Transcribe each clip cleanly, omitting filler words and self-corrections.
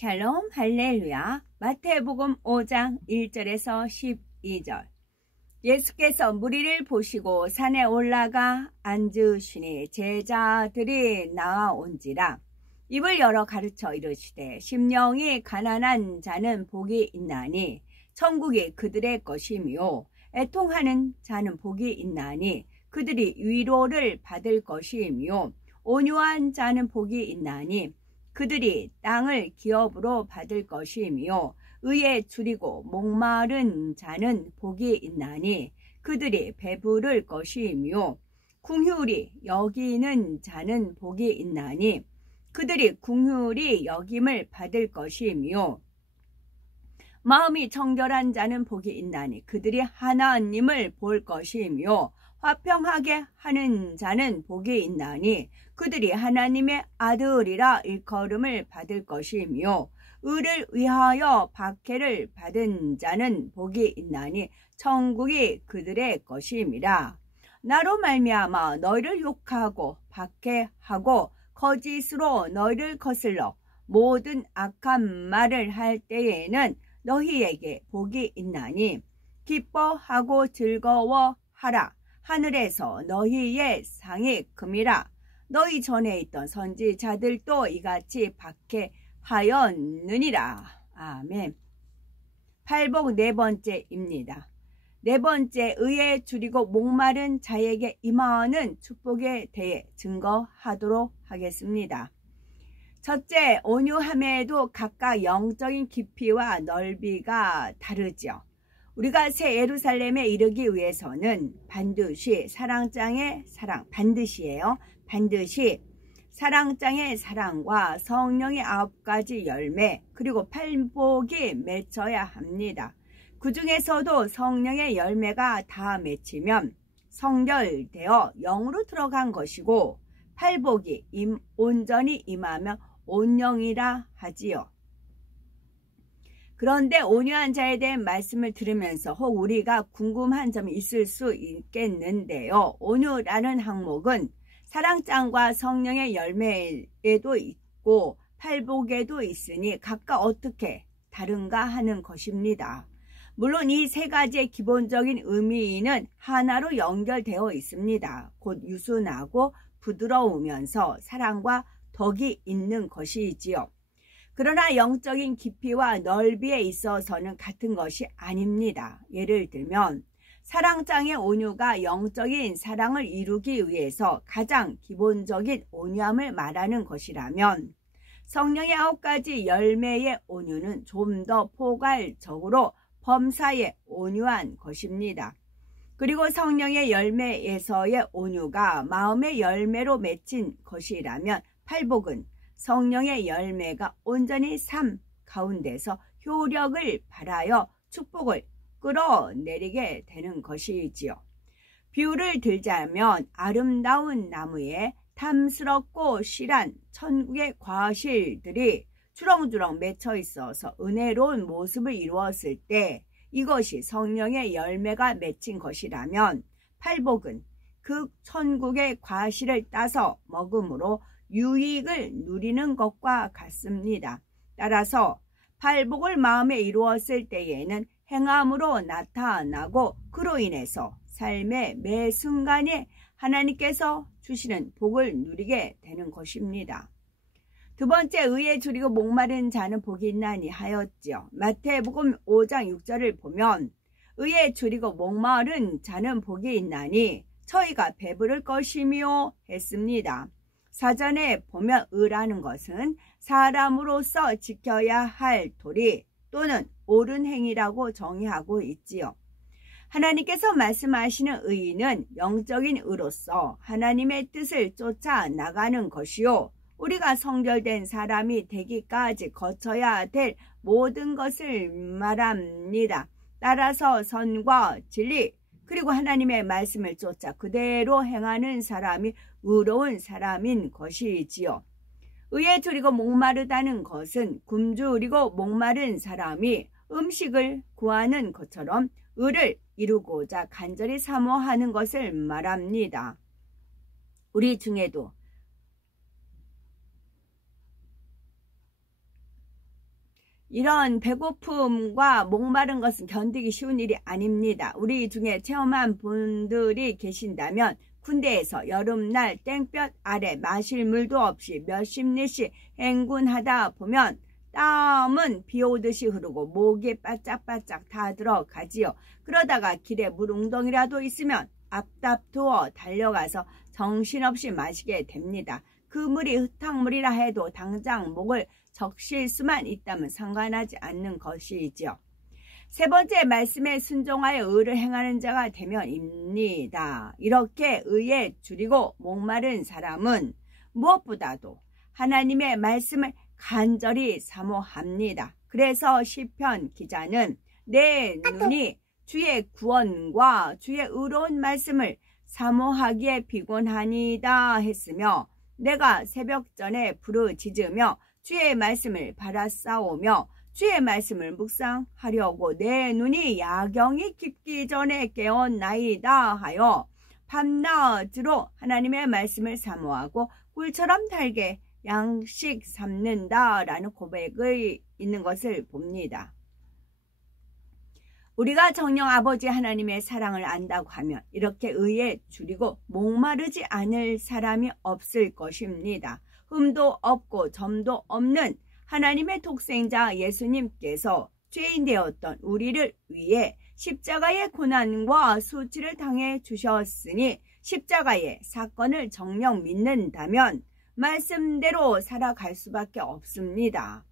샬롬 할렐루야. 마태복음 5장 1절에서 12절. 예수께서 무리를 보시고 산에 올라가 앉으시니 제자들이 나아온지라. 입을 열어 가르쳐 이르시되 심령이 가난한 자는 복이 있나니 천국이 그들의 것이며 애통하는 자는 복이 있나니 그들이 위로를 받을 것이며 온유한 자는 복이 있나니 그들이 땅을 기업으로 받을 것이며 의에 줄이고 목마른 자는 복이 있나니 그들이 배부를 것이며 긍휼히 여기는 자는 복이 있나니 그들이 긍휼히 여김을 받을 것이며 마음이 정결한 자는 복이 있나니 그들이 하나님을 볼 것이며 화평하게 하는 자는 복이 있나니 그들이 하나님의 아들이라 일컬음을 받을 것이며 의를 위하여 박해를 받은 자는 복이 있나니 천국이 그들의 것임이라. 나로 말미암아 너희를 욕하고 박해하고 거짓으로 너희를 거슬러 모든 악한 말을 할 때에는 너희에게 복이 있나니 기뻐하고 즐거워하라. 하늘에서 너희의 상이 큼이라. 너희 전에 있던 선지자들도 이같이 박해하였느니라. 아멘. 팔복 네 번째입니다. 네 번째, 의에 줄이고 목마른 자에게 임하는 축복에 대해 증거하도록 하겠습니다. 첫째, 온유함에도 각각 영적인 깊이와 넓이가 다르죠. 우리가 새 예루살렘에 이르기 위해서는 반드시 사랑장의 사랑, 반드시예요. 반드시 사랑장의 사랑과 성령의 9가지 열매 그리고 팔복이 맺혀야 합니다. 그 중에서도 성령의 열매가 다 맺히면 성결되어 영으로 들어간 것이고 팔복이 온전히 임하면 온영이라 하지요. 그런데 온유한 자에 대한 말씀을 들으면서 혹 우리가 궁금한 점이 있을 수 있겠는데요. 온유라는 항목은 사랑장과 성령의 열매에도 있고 팔복에도 있으니 각각 어떻게 다른가 하는 것입니다. 물론 이 세 가지의 기본적인 의미는 하나로 연결되어 있습니다. 곧 유순하고 부드러우면서 사랑과 덕이 있는 것이지요. 그러나 영적인 깊이와 넓이에 있어서는 같은 것이 아닙니다. 예를 들면 사랑장의 온유가 영적인 사랑을 이루기 위해서 가장 기본적인 온유함을 말하는 것이라면 성령의 9가지 열매의 온유는 좀 더 포괄적으로 범사에 온유한 것입니다. 그리고 성령의 열매에서의 온유가 마음의 열매로 맺힌 것이라면 팔복은 성령의 열매가 온전히 삶 가운데서 효력을 발하여 축복을 끌어내리게 되는 것이지요. 비유를 들자면 아름다운 나무에 탐스럽고 실한 천국의 과실들이 주렁주렁 맺혀 있어서 은혜로운 모습을 이루었을 때 이것이 성령의 열매가 맺힌 것이라면 팔복은 그 천국의 과실을 따서 먹음으로 유익을 누리는 것과 같습니다. 따라서 팔복을 마음에 이루었을 때에는 행함으로 나타나고 그로 인해서 삶의 매 순간에 하나님께서 주시는 복을 누리게 되는 것입니다. 두 번째, 의에 줄이고 목마른 자는 복이 있나니 하였지요. 마태복음 5장 6절을 보면 의에 줄이고 목마른 자는 복이 있나니 저희가 배부를 것이며 했습니다. 사전에 보면 의라는 것은 사람으로서 지켜야 할 도리 또는 옳은 행위라고 정의하고 있지요. 하나님께서 말씀하시는 의는 영적인 의로서 하나님의 뜻을 쫓아 나가는 것이요. 우리가 성결된 사람이 되기까지 거쳐야 될 모든 것을 말합니다. 따라서 선과 진리 그리고 하나님의 말씀을 쫓아 그대로 행하는 사람이 의로운 사람인 것이지요. 의에 줄이고 목마르다는 것은 굶주리고 목마른 사람이 음식을 구하는 것처럼 의를 이루고자 간절히 사모하는 것을 말합니다. 우리 중에도 이런 배고픔과 목마른 것은 견디기 쉬운 일이 아닙니다. 우리 중에 체험한 분들이 계신다면 군대에서 여름날 땡볕 아래 마실 물도 없이 몇십 리씩 행군하다 보면 땀은 비 오듯이 흐르고 목이 바짝바짝 다 들어가지요. 그러다가 길에 물웅덩이라도 있으면 앞다투어 달려가서 정신없이 마시게 됩니다. 그 물이 흙탕물이라 해도 당장 목을 적실 수만 있다면 상관하지 않는 것이지요. 세 번째 말씀에 순종하여 의를 행하는 자가 되면입니다. 이렇게 의에 줄이고 목마른 사람은 무엇보다도 하나님의 말씀을 간절히 사모합니다. 그래서 시편 기자는 내 눈이 주의 구원과 주의 의로운 말씀을 사모하기에 피곤하니다 했으며, 내가 새벽전에 부르짖으며 주의 말씀을 바라싸우며 주의 말씀을 묵상하려고 내 눈이 야경이 깊기 전에 깨었나이다 하여 밤낮으로 하나님의 말씀을 사모하고 꿀처럼 달게 양식 삼는다라는 고백이 있는 것을 봅니다. 우리가 정녕 아버지 하나님의 사랑을 안다고 하면 이렇게 의에 줄이고 목마르지 않을 사람이 없을 것입니다. 흠도 없고 점도 없는 하나님의 독생자 예수님께서 죄인 되었던 우리를 위해 십자가의 고난과 수치를 당해 주셨으니 십자가의 사건을 정녕 믿는다면 말씀대로 살아갈 수밖에 없습니다.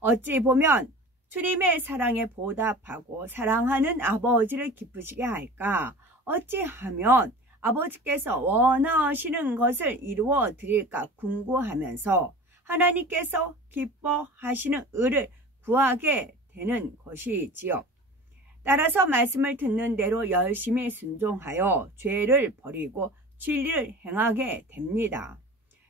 어찌 보면 주님의 사랑에 보답하고 사랑하는 아버지를 기쁘시게 할까? 어찌하면 아버지께서 원하시는 것을 이루어 드릴까 궁구하면서 하나님께서 기뻐하시는 의를 구하게 되는 것이지요. 따라서 말씀을 듣는 대로 열심히 순종하여 죄를 버리고 진리를 행하게 됩니다.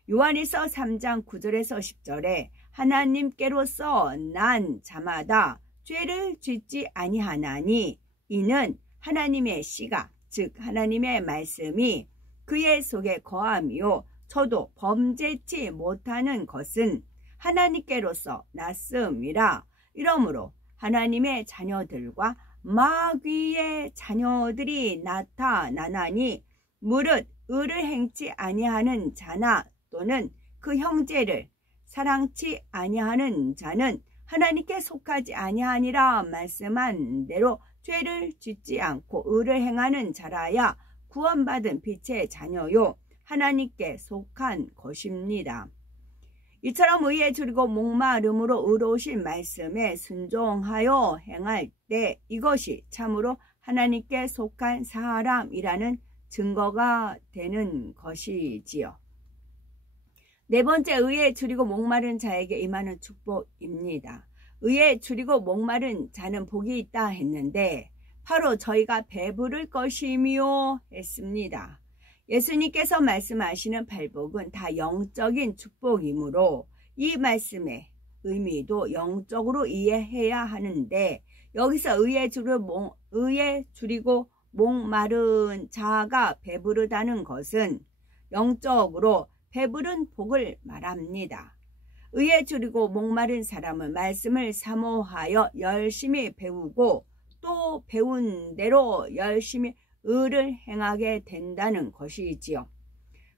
요한일서 3장 9절에서 10절에 하나님께로서 난 자마다 죄를 짓지 아니하나니 이는 하나님의 씨가 즉 하나님의 말씀이 그의 속에 거함이요 저도 범죄치 못하는 것은 하나님께로서 났음이라. 이러므로 하나님의 자녀들과 마귀의 자녀들이 나타나나니 무릇 의를 행치 아니하는 자나 또는 그 형제를 사랑치 아니하는 자는 하나님께 속하지 아니하니라 말씀한 대로 죄를 짓지 않고 의를 행하는 자라야 구원받은 빛의 자녀요 하나님께 속한 것입니다. 이처럼 의에 줄이고 목마름으로 의로우신 말씀에 순종하여 행할 때 이것이 참으로 하나님께 속한 사람이라는 증거가 되는 것이지요. 네 번째, 의에 줄이고 목마른 자에게 임하는 축복입니다. 의에 줄이고 목마른 자는 복이 있다 했는데 바로 저희가 배부를 것이며 했습니다. 예수님께서 말씀하시는 발복은 다 영적인 축복이므로 이 말씀의 의미도 영적으로 이해해야 하는데 여기서 의에 줄이고 목마른 자가 배부르다는 것은 영적으로 배부른 복을 말합니다. 의에 줄이고 목마른 사람은 말씀을 사모하여 열심히 배우고 또 배운 대로 열심히 의를 행하게 된다는 것이지요.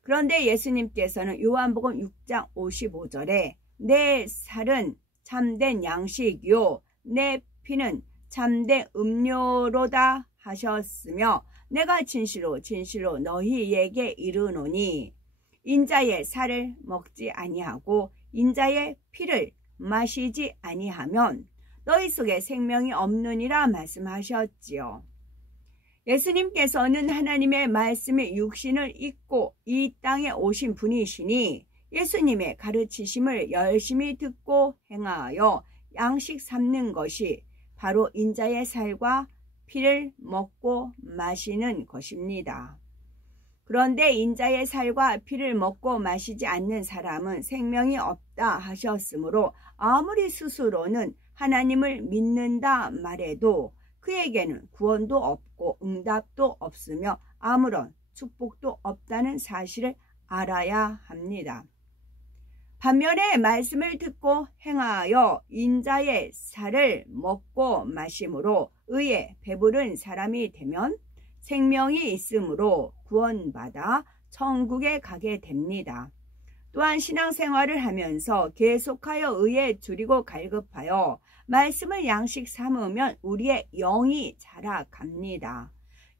그런데 예수님께서는 요한복음 6장 55절에 내 살은 참된 양식이요 내 피는 참된 음료로다 하셨으며 내가 진실로 진실로 너희에게 이르노니 인자의 살을 먹지 아니하고 인자의 피를 마시지 아니하면 너희 속에 생명이 없느니라 말씀하셨지요. 예수님께서는 하나님의 말씀에 육신을 입고 이 땅에 오신 분이시니 예수님의 가르치심을 열심히 듣고 행하여 양식 삼는 것이 바로 인자의 살과 피를 먹고 마시는 것입니다. 그런데 인자의 살과 피를 먹고 마시지 않는 사람은 생명이 없다 하셨으므로 아무리 스스로는 하나님을 믿는다 말해도 그에게는 구원도 없고 응답도 없으며 아무런 축복도 없다는 사실을 알아야 합니다. 반면에 말씀을 듣고 행하여 인자의 살을 먹고 마심으로 의에 배부른 사람이 되면 생명이 있으므로 구원받아 천국에 가게 됩니다. 또한 신앙생활을 하면서 계속하여 의에 줄이고 갈급하여 말씀을 양식 삼으면 우리의 영이 자라갑니다.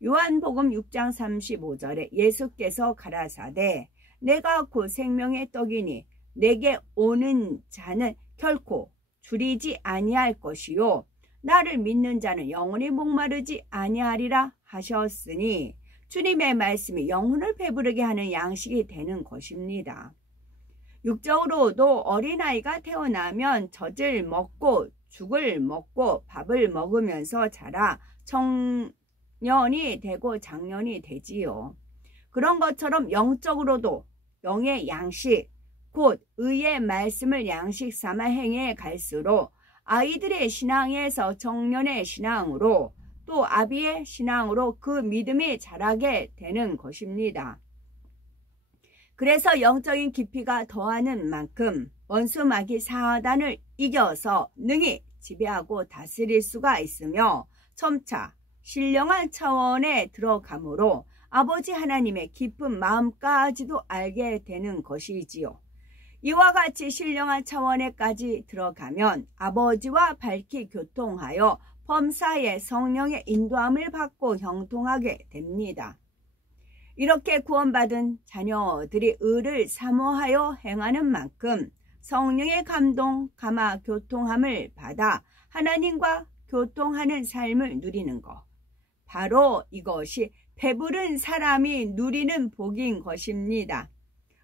요한복음 6장 35절에 예수께서 가라사대 내가 곧 생명의 떡이니 내게 오는 자는 결코 줄이지 아니할 것이요 나를 믿는 자는 영원히 목마르지 아니하리라 하셨으니 주님의 말씀이 영혼을 배부르게 하는 양식이 되는 것입니다. 육적으로도 어린아이가 태어나면 젖을 먹고 죽을 먹고 밥을 먹으면서 자라 청년이 되고 장년이 되지요. 그런 것처럼 영적으로도 영의 양식, 곧 의의 말씀을 양식 삼아 행해 갈수록 아이들의 신앙에서 청년의 신앙으로 또 아비의 신앙으로 그 믿음이 자라게 되는 것입니다. 그래서 영적인 깊이가 더하는 만큼 원수 마귀 사단을 이겨서 능히 지배하고 다스릴 수가 있으며 점차 신령한 차원에 들어가므로 아버지 하나님의 깊은 마음까지도 알게 되는 것이지요. 이와 같이 신령한 차원에까지 들어가면 아버지와 밝히 교통하여 범사에 성령의 인도함을 받고 형통하게 됩니다. 이렇게 구원받은 자녀들이 의를 사모하여 행하는 만큼 성령의 감동, 감화, 교통함을 받아 하나님과 교통하는 삶을 누리는 것. 바로 이것이 배부른 사람이 누리는 복인 것입니다.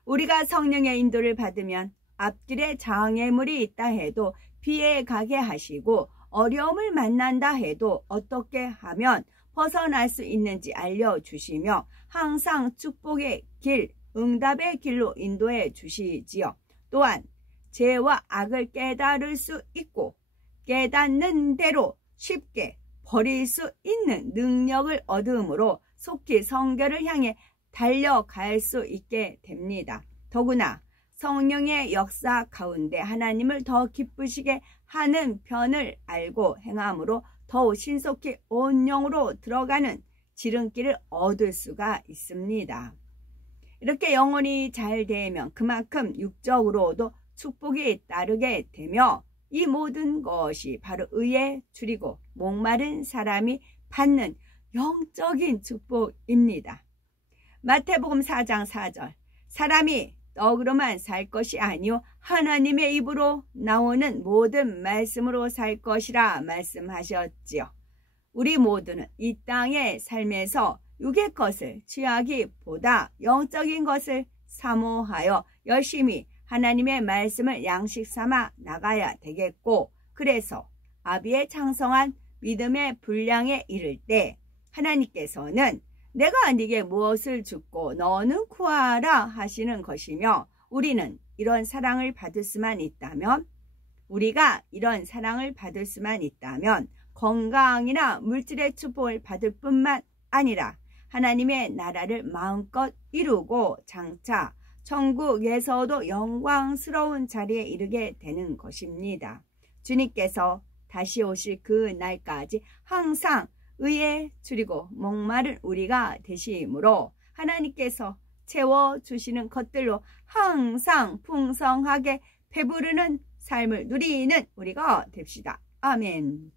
우리가 성령의 인도를 받으면 앞길에 장애물이 있다 해도 피해 가게 하시고 어려움을 만난다 해도 어떻게 하면 벗어날 수 있는지 알려주시며 항상 축복의 길, 응답의 길로 인도해 주시지요. 또한 죄와 악을 깨달을 수 있고 깨닫는 대로 쉽게 버릴 수 있는 능력을 얻음으로 속히 성결을 향해 달려갈 수 있게 됩니다. 더구나 성령의 역사 가운데 하나님을 더 기쁘시게 하는 편을 알고 행함으로 더욱 신속히 온 영으로 들어가는 지름길을 얻을 수가 있습니다. 이렇게 영혼이 잘 되면 그만큼 육적으로도 축복이 따르게 되며 이 모든 것이 바로 의에 줄이고 목마른 사람이 받는 영적인 축복입니다. 마태복음 4장 4절 사람이 떡으로만 살 것이 아니요 하나님의 입으로 나오는 모든 말씀으로 살 것이라 말씀하셨지요. 우리 모두는 이 땅의 삶에서 육의 것을 취하기보다 영적인 것을 사모하여 열심히 하나님의 말씀을 양식 삼아 나가야 되겠고, 그래서 아비의 창성한 믿음의 분량에 이를 때 하나님께서는 내가 네게 무엇을 줍고 너는 구하라 하시는 것이며, 우리는 이런 사랑을 받을 수만 있다면, 우리가 이런 사랑을 받을 수만 있다면 건강이나 물질의 축복을 받을 뿐만 아니라 하나님의 나라를 마음껏 이루고 장차 천국에서도 영광스러운 자리에 이르게 되는 것입니다. 주님께서 다시 오실 그 날까지 항상 의에 줄이고 목마른 우리가 되심으로 하나님께서 채워주시는 것들로 항상 풍성하게 배부르는 삶을 누리는 우리가 됩시다. 아멘.